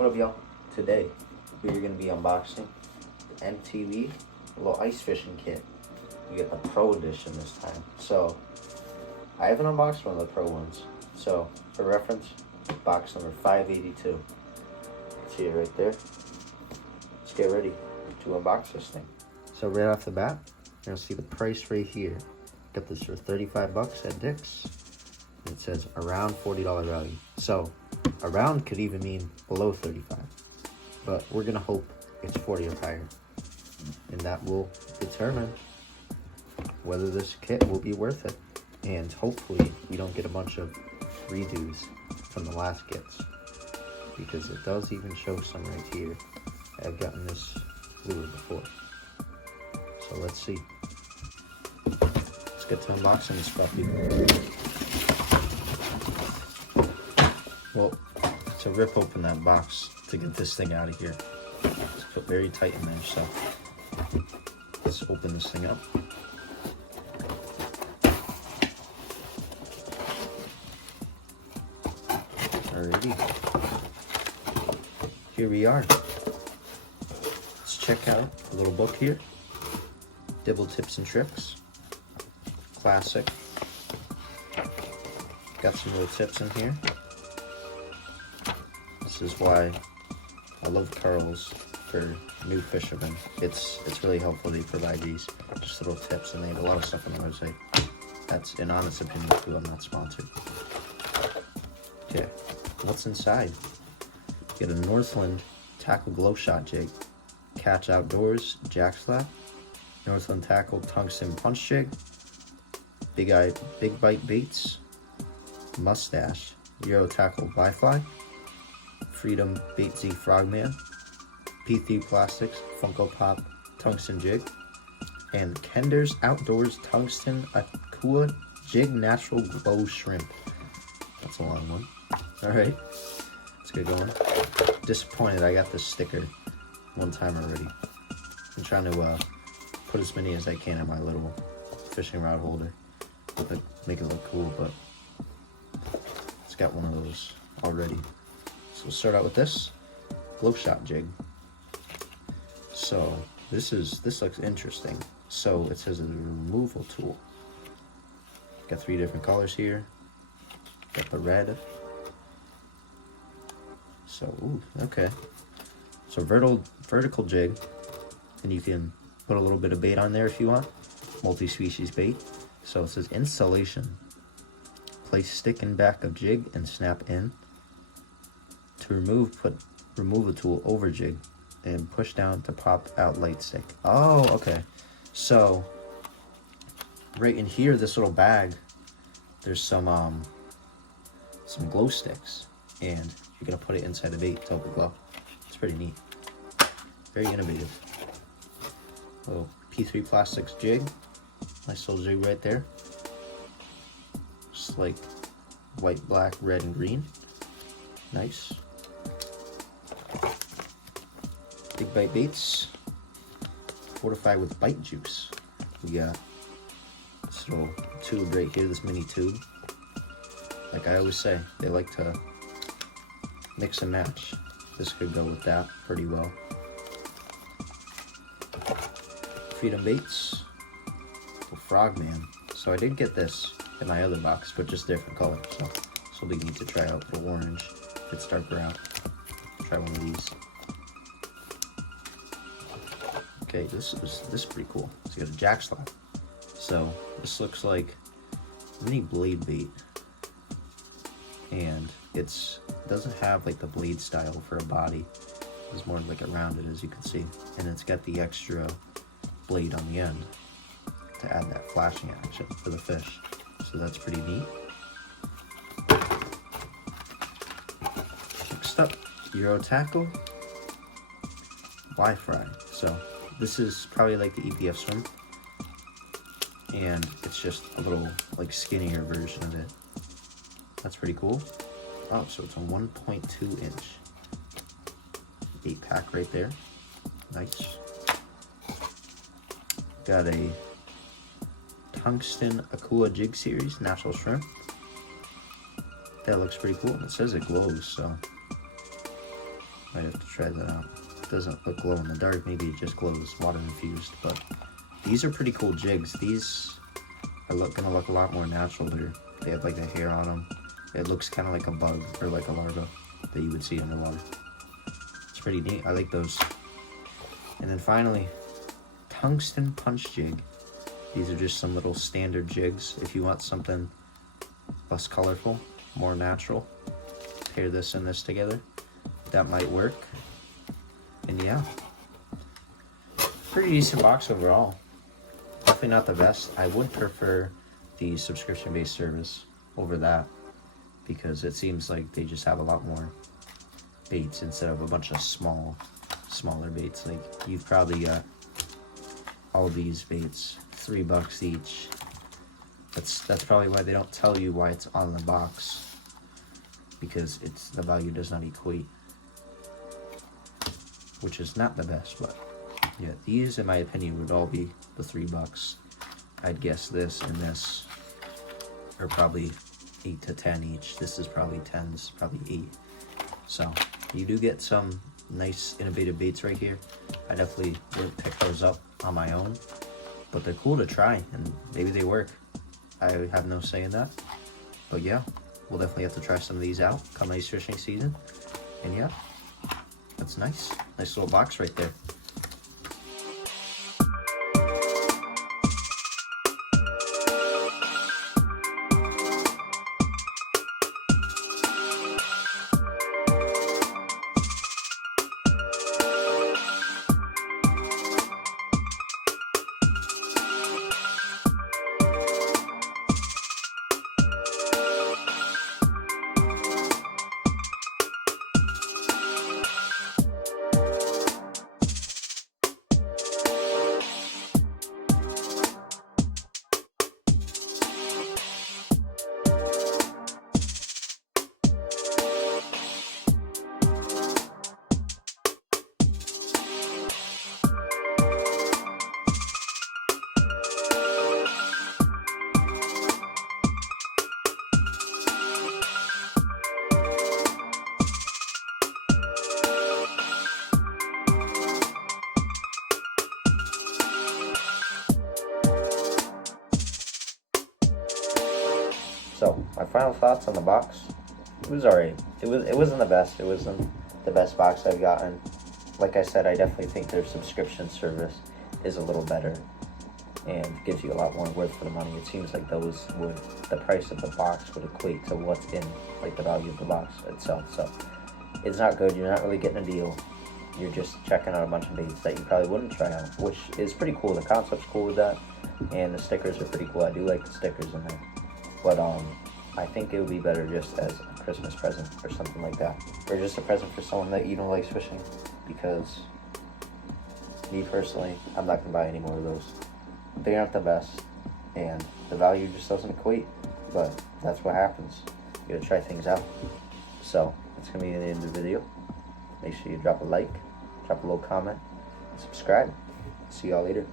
What up, y'all? Today we're going to be unboxing the MTB little ice fishing kit. You get the Pro Edition this time. So I haven't unboxed one of the Pro ones. So for reference, box number 582. See it right there. Let's get ready to unbox this thing. So right off the bat, you're gonna see the price right here. Got this for 35 bucks at Dick's. It says around $40 value. So around could even mean below 35, but we're gonna hope it's 40 or higher, and that will determine whether this kit will be worth it. And hopefully we don't get a bunch of redos from the last kits, because it does even show some right here. I've gotten this lure before, so let's see. Let's get to unboxing this puppy. Well, to rip open that box to get this thing out of here, it's put very tight in there, so let's open this thing up. Alrighty, here we are. Let's check out the little book here. Dibble Tips and Tricks. Classic. Got some little tips in here. This is why I love Carl's for new fishermen. It's really helpful. They provide these just little tips, and they have a lot of stuff on the website. That's an honest opinion too. I'm not sponsored. Okay, what's inside? Get a Northland Tackle Glow Shot Jig, Catch Outdoors Jack Slap, Northland Tackle Tungsten Punch Jig, Big Bite Baits, Mustache Euro Tackle Bifly, Freedom Bait Z Frogman, P3 Plastics Funko Pop Tungsten Jig, and Kender's Outdoors Tungsten Akua Jig Natural Glow Shrimp. That's a long one. Alright, let's get going. Disappointed I got this sticker one time already. I'm trying to put as many as I can in my little fishing rod holder. Make it look cool, but it's got one of those already. So we'll start out with this glow shot jig. So this looks interesting. So it says a removal tool. Got 3 different colors here. Got the red. So ooh, okay. So vertical jig, and you can put a little bit of bait on there if you want. Multi-species bait. So it says installation. Place stick in back of jig and snap in. To remove, put removal tool over jig and push down to pop out light stick. Oh, okay. So right in here, this little bag, there's some glow sticks, and you're gonna put it inside the bait to help it glow. It's pretty neat. Very innovative. Little P3 Plastics jig. Nice little jig right there. Just like white, black, red, and green. Nice. Big Bite Baits. Fortified with bite juice. We got this little tube right here, this mini tube. Like I always say, they like to mix and match. This could go with that pretty well. Freedom Baits. Frogman. So I did get this in my other box, but just different color. So this will be neat to try out. The orange. If it's darker out, try one of these. Okay, this is pretty cool. It's got a jack slap. So this looks like mini blade bait, and it doesn't have like the blade style for a body. It's more like a rounded, as you can see, and it's got the extra blade on the end to add that flashing action for the fish. So that's pretty neat. Next up, Euro Tackle Wi-Fi. So this is probably like the EPF swim, and it's just a little like skinnier version of it. That's pretty cool. Oh, so it's a 1.2 inch 8-pack right there. Nice. Got a Tungsten Akua Jig Series Natural Shrimp. That looks pretty cool. It says it glows, so Might have to try that out. It doesn't look glow in the dark, maybe it just glows water infused, but these are pretty cool jigs. These are gonna look a lot more natural. They have like the hair on them. It looks kind of like a bug or like a larva that you would see underwater. It's pretty neat. I like those. And then finally, tungsten punch jig. These are just some little standard jigs. If you want something less colorful, more natural, pair this and this together. That might work. And yeah, pretty decent box overall. Definitely not the best. I would prefer the subscription-based service over that, because it seems like they just have a lot more baits instead of a bunch of smaller baits. Like, you've probably got all these baits, $3 each. That's probably why they don't tell you why it's on the box, because the value does not equate, which is not the best. But yeah, these in my opinion would all be the $3. I'd guess this and this are probably 8 to 10 each. This is probably 10s, probably 8. So you do get some nice innovative baits right here. I definitely wouldn't pick those up on my own, but they're cool to try, and maybe they work. I have no say in that. But yeah, we'll definitely have to try some of these out come ice fishing season. And yeah, that's nice. Nice little box right there. So my final thoughts on the box. It was alright. It wasn't the best. It wasn't the best box I've gotten. Like I said, I definitely think their subscription service is a little better and gives you a lot more worth for the money. It seems like the price of the box would equate to what's in, like, the value of the box itself. So it's not good. You're not really getting a deal. You're just checking out a bunch of baits that you probably wouldn't try out, which is pretty cool. The concept's cool with that, and the stickers are pretty cool. I do like the stickers in there. But I think it would be better just as a Christmas present or something like that. Or just a present for someone that likes fishing. Because me personally, I'm not gonna buy any more of those. They aren't the best, and the value just doesn't equate. But that's what happens. You gotta try things out. So that's gonna be the end of the video. Make sure you drop a like, drop a little comment, and subscribe. See y'all later.